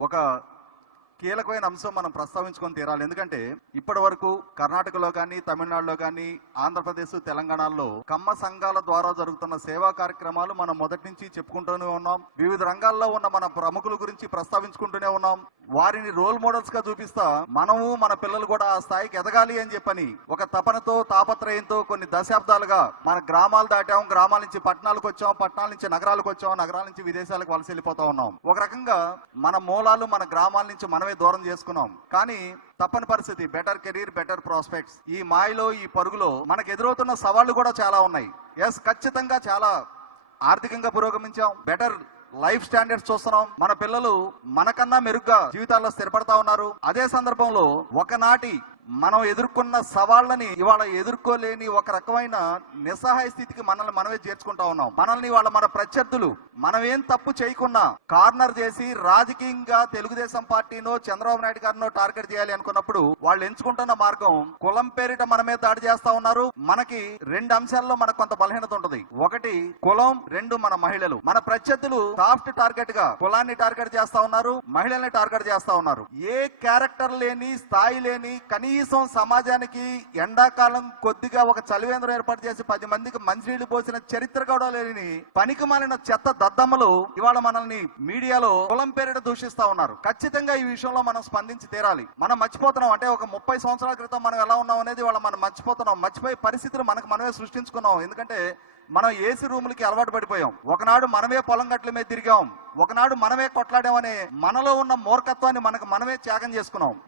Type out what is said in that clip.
ఒక కీలకమైన అంశం మనం ప్రస్తావించుకొని తీరాలి. ఎందుకంటే ఇప్పటి వరకు కర్ణాటకలో కానీ తమిళనాడులో కానీ ఆంధ్రప్రదేశ్ తెలంగాణలో కమ్మ సంఘాల ద్వారా జరుగుతున్న సేవా కార్యక్రమాలు మనం మొదటి నుంచి చెప్పుకుంటూనే ఉన్నాం. వివిధ రంగాల్లో ఉన్న మన ప్రముఖుల గురించి ప్రస్తావించుకుంటూనే ఉన్నాం. వారిని రోల్ మోడల్స్గా చూపిస్తా మనము మన పిల్లలు కూడా ఆ స్థాయికి ఎదగాలి అని చెప్పని ఒక తపనతో తాపత్రయంతో కొన్ని దశాబ్దాలుగా మన గ్రామాలు దాటాం. గ్రామాల నుంచి పట్టణాలకు వచ్చాం. పట్టణాల నుంచి నగరాలకు వచ్చాం. నగరాల నుంచి విదేశాలకు వలస వెళ్ళిపోతా ఉన్నాం. ఒక రకంగా మన మూలాలు మన గ్రామాల నుంచి మనం మనమే దూరం చేసుకున్నాం. కానీ తప్పని పరిస్థితి బెటర్ కెరీర్ బెటర్ ప్రాస్పెక్ట్స్ ఈ మాయలో ఈ పరుగులో మనకు ఎదురవుతున్న సవాళ్ళు కూడా చాలా ఉన్నాయి. ఎస్ ఖచ్చితంగా చాలా ఆర్థికంగా పురోగమించాం. బెటర్ లైఫ్ స్టాండర్డ్స్ చూస్తున్నాం. మన పిల్లలు మనకన్నా మెరుగ్గా జీవితాల్లో స్థిరపడతా ఉన్నారు. అదే సందర్భంలో ఒకనాటి మనం ఎదుర్కొన్న సవాళ్ళని ఇవాళ ఎదుర్కోలేని ఒక రకమైన నిస్సహాయ స్థితికి మనల్ని మనమే చేర్చుకుంటా ఉన్నాం. మనల్ని వాళ్ళ మన ప్రత్యర్థులు మనం ఏం తప్పు చేయకుండా కార్నర్ చేసి రాజకీయంగా తెలుగుదేశం పార్టీనో చంద్రబాబు నాయుడు గారినో టార్గెట్ చేయాలి అనుకున్నప్పుడు వాళ్ళు ఎంచుకుంటున్న మార్గం కులం పేరిట మన మీద దాడి చేస్తా ఉన్నారు. మనకి రెండు అంశాల్లో మనకు కొంత బలహీనత ఉంటుంది. ఒకటి కులం రెండు మన మహిళలు. మన ప్రత్యర్థులు సాఫ్ట్ టార్గెట్గా కులాన్ని టార్గెట్ చేస్తా ఉన్నారు మహిళల్ని టార్గెట్ చేస్తా ఉన్నారు. ఏ క్యారెక్టర్ లేని స్థాయి లేని కనీసం సమాజానికి ఎండాకాలం కొద్దిగా ఒక చలివేంద్రం ఏర్పాటు చేసి పది మందికి మంచినీళ్ళు పోసిన చరిత్ర కూడా లేని పనికి మాలిన చెత్త దద్దమ్మలు ఇవాళ మనల్ని మీడియాలో కులం పేరిట దూషిస్తా ఉన్నారు. ఖచ్చితంగా ఈ విషయంలో మనం స్పందించి తీరాలి. మనం మర్చిపోతున్నాం. అంటే ఒక ముప్పై సంవత్సరాల క్రితం మనం ఎలా ఉన్నాం అనేది వాళ్ళ మనం మర్చిపోతున్నాం. మర్చిపోయే పరిస్థితులు మనకు మనమే సృష్టించుకున్నాం. ఎందుకంటే మనం ఏసీ రూములకి అలవాటు పడిపోయాం. ఒకనాడు మనమే పొలం గట్ల మీద తిరిగాం. ఒకనాడు మనమే కొట్లాడామనే మనలో ఉన్న మూర్ఖత్వాన్ని మనకు మనమే త్యాగం చేసుకున్నాం.